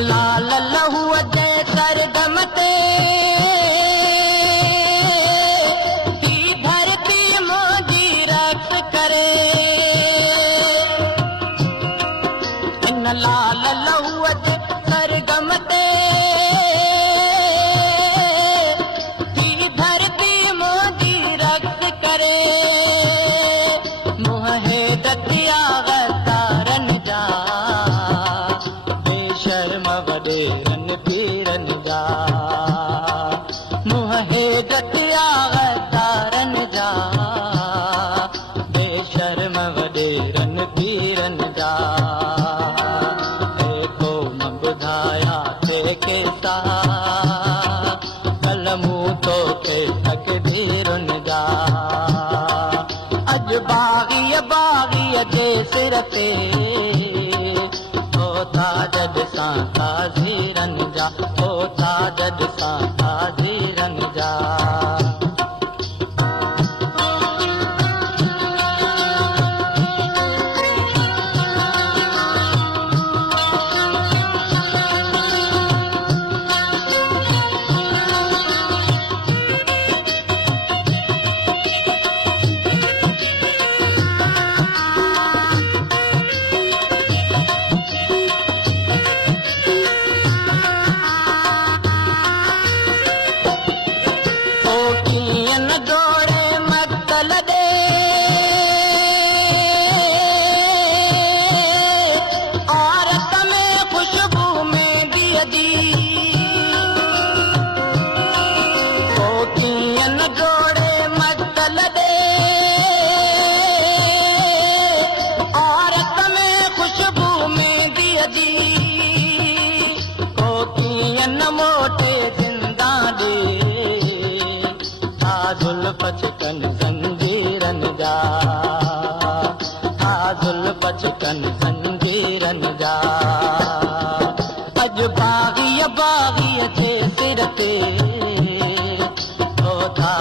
लाल लहू जे सरगम ते की धरती मोजी रक्स करे। इन लाल लहू जे सरगम ते की धरती मोजी रक्स करे। मुँह है दतिया तारन जा बेशर्म वडेरन पीरन जा। मुँह है दतिया तारन जा बेशर्म वडेरन पीरन जा। को न ॿुधाया ते केसा कल मूं तो ते तकदीरुन जा। अज बाग़ीअ जे सिर ते होता जॾ सां ताज़ीरन जा। होता जॾ सां ताज़ीरन जा। जोड़े मक्तल दे औरत में खुशबू में दिया दी। कोकियन जोड़े मक्तल दे औरत में खुशबू में दिया दी। कोकियन मोटे जिंदा दे जुल्फ चिकन जंजीरन जा। जुल्फ चिकन जंजीरन जा। अज बाग़ीअ जे सिर ते होता